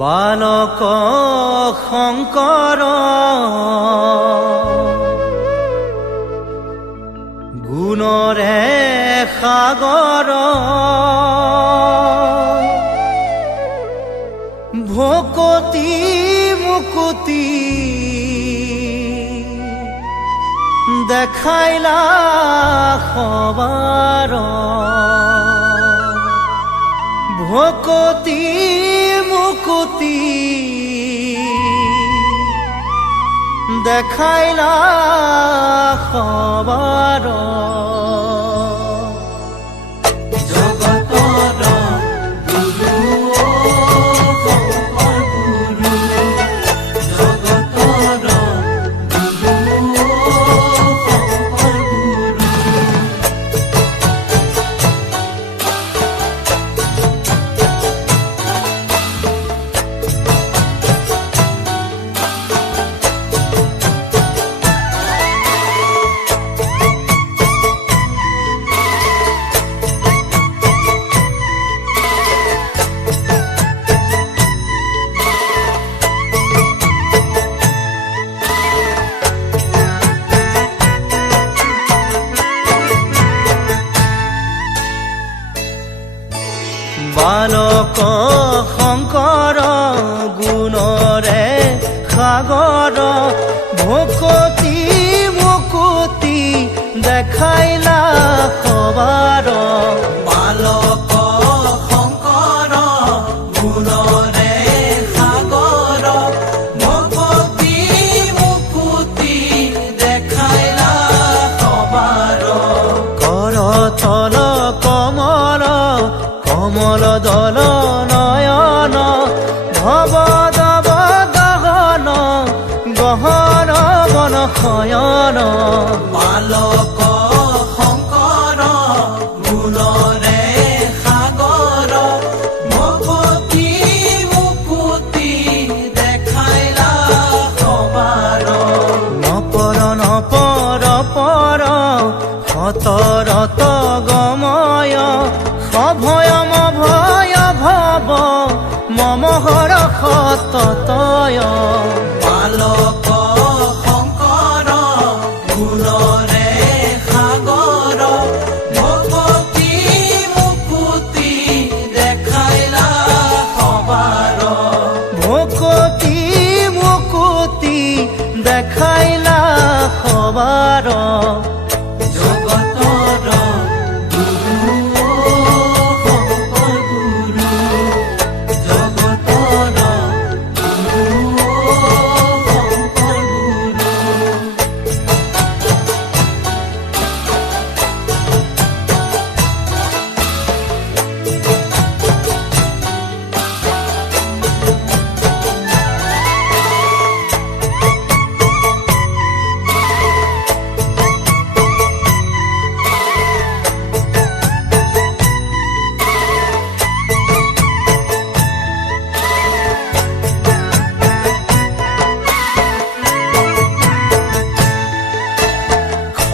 বালক শংকৰ গুণৰে সাগৰ ভকতি মুকুতি দেখাইলা সবাৰ ভকতি মুকুতি দেখাইলা সবাৰ বালক শংকৰ গুণৰে সাগৰ ভকতি মুকুতি দেখাইলা সবাৰ বালক শংকৰ গুণৰে সাগৰ ভকতি মুকুতি দেখাইলা সবাৰ কৰতল কমল কমল দল নয়ন ভৱ দৱ গহন গহন বন শয়ন বালক শংকৰ গুণৰে সাগৰ ভকতি মুকুতি দেখাইলা সবাৰ নপৰ নপৰ পৰ সতৰত গময় অভয়ম ভয় ভৱ মম হৰ সততয় বালক শংকৰ গুণৰে সাগৰ ভকতি মুকুতি দেখাইলা সবাৰ ভকতি মুকুতি দেখাইলা সবাৰ জগতৰ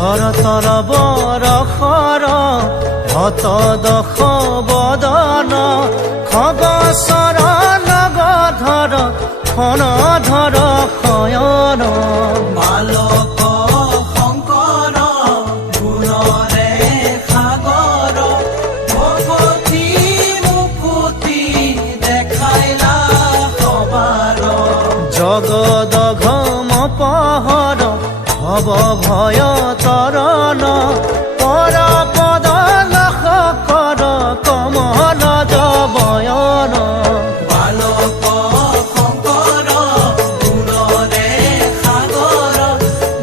হৰতল বৰসৰ হত দশ বদন খগচৰ নগধৰ খনধৰ শয়ন বালক শংকৰ গুণৰে সাগৰ ভকতি মুকুতি দেখাইলা সবাৰ জগদঘম পহৰ ভৱ ভয় তৰণ পৰ পদ লাখ কৰ কমল জবয়ন বালক শংকৰ গুণৰে সাগৰ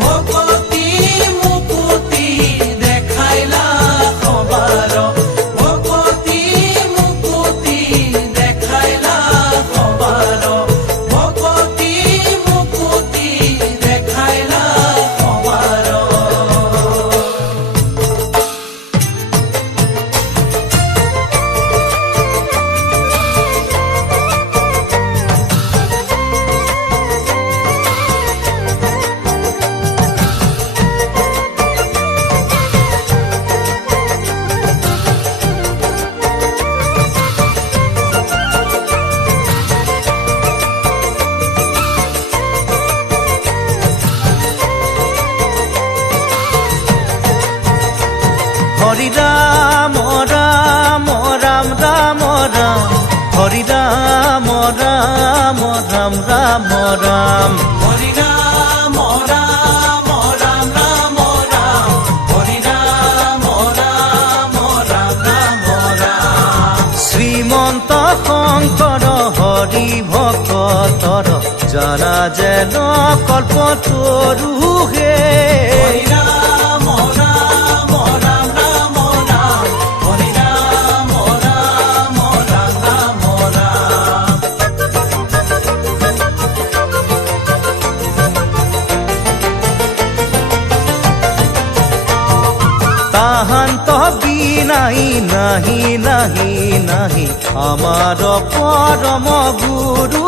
ভকতি মুকুতি দেখাইলা সবাৰ ভকতি মুকুতি দেখাইলা সবাৰ ভকতি মুকুতি দেখাইলা সবাৰ ৰাম ৰাম হৰি ৰাম ৰাম ৰাম ৰাম ৰাম হৰি ৰাম ৰাম ৰাম ৰাম ৰাম শ্ৰীমন্ত শংকৰ হৰি ভকতৰ জানা যেন কল্পতৰু হে হৰি ৰাম ৰাম ৰাম ৰাম ৰাম হৰি ৰাম ৰাম ৰাম ৰাম ৰাম তাহান্ত বিনাই নাহি নাহি নাহি আমাৰ পৰম গুৰু